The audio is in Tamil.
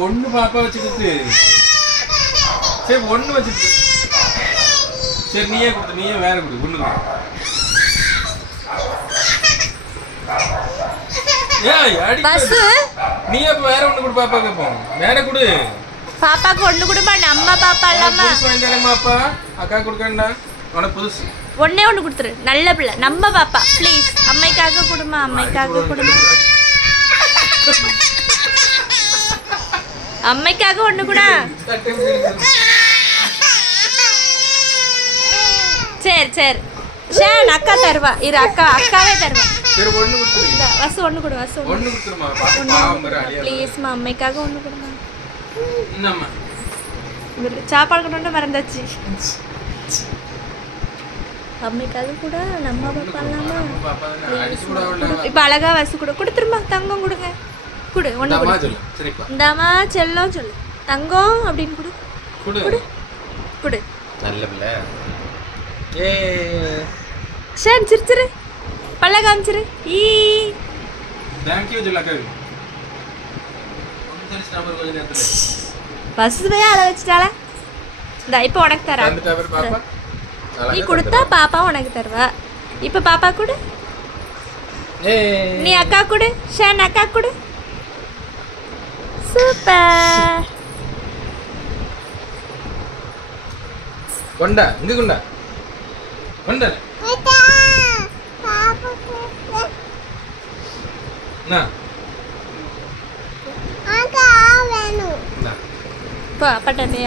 ஒண்ணு பாப்பா வச்சுக்கிட்டு சரி ஒண்ணு வச்சுக்கிட்டு சரி நீயே கொடுத்து நீயே வேற கொடு ஒண்ணு நீயே வேற ஒண்ணு கொடு பாப்பா கேப்போம் வேற கொடு பாப்பாக்கு ஒண்ணு கொடுமா நம்ம பாப்பா இல்லாம அப்பா அக்கா கொடுக்கண்டா உனக்கு புதுசு ஒண்ணே ஒண்ணு கொடுத்துரு நல்ல பிள்ளை நம்ம பாப்பா ப்ளீஸ் அம்மைக்காக கொடுமா அம்மைக்காக கொடுமா அம்மைக்காக ஒண்ணு கூட சரி சரி ஷான் அக்கா தருவா இரு அக்காவே தருவா சரி ஒண்ணு கொடுத்துரு இந்த வசு ஒண்ணு கொடு வசு ஒண்ணு கொடுத்துருமா பாவம் ப்ளீஸ் மா அம்மைக்காக ஒண்ணு கொடுமா என்னம்மா சாப்பாடு கொண்டு மறந்தாச்சு அம்மைக்காக கூட நம்ம பாப்பா இல்லாம இப்ப அழகா வசு கூட கொடுத்துருமா தங்கம் கொடுங்க கொடு ஒண்ணு கொடு இந்தாமா செல்லம் சொல்லு தங்கம் அப்படின்னு கொடு கொடு கொடு நல்ல பிள்ளை ஷான் சிரிச்சிரு பல்ல காமிச்சிரு ஈ थैंक यू ஜில்லக்கா வசுவையா அழ வச்சிட்டாளா இந்த இப்போ உனக்கு தரா பாப்பா நீ கொடுத்தா பாப்பா உனக்கு தருவா இப்போ பாப்பா கொடு நீ அக்கா கொடு ஷான் அக்கா கொடு சூப்பர் கொண்டா இங்க கொண்டா கொண்டா ना पटने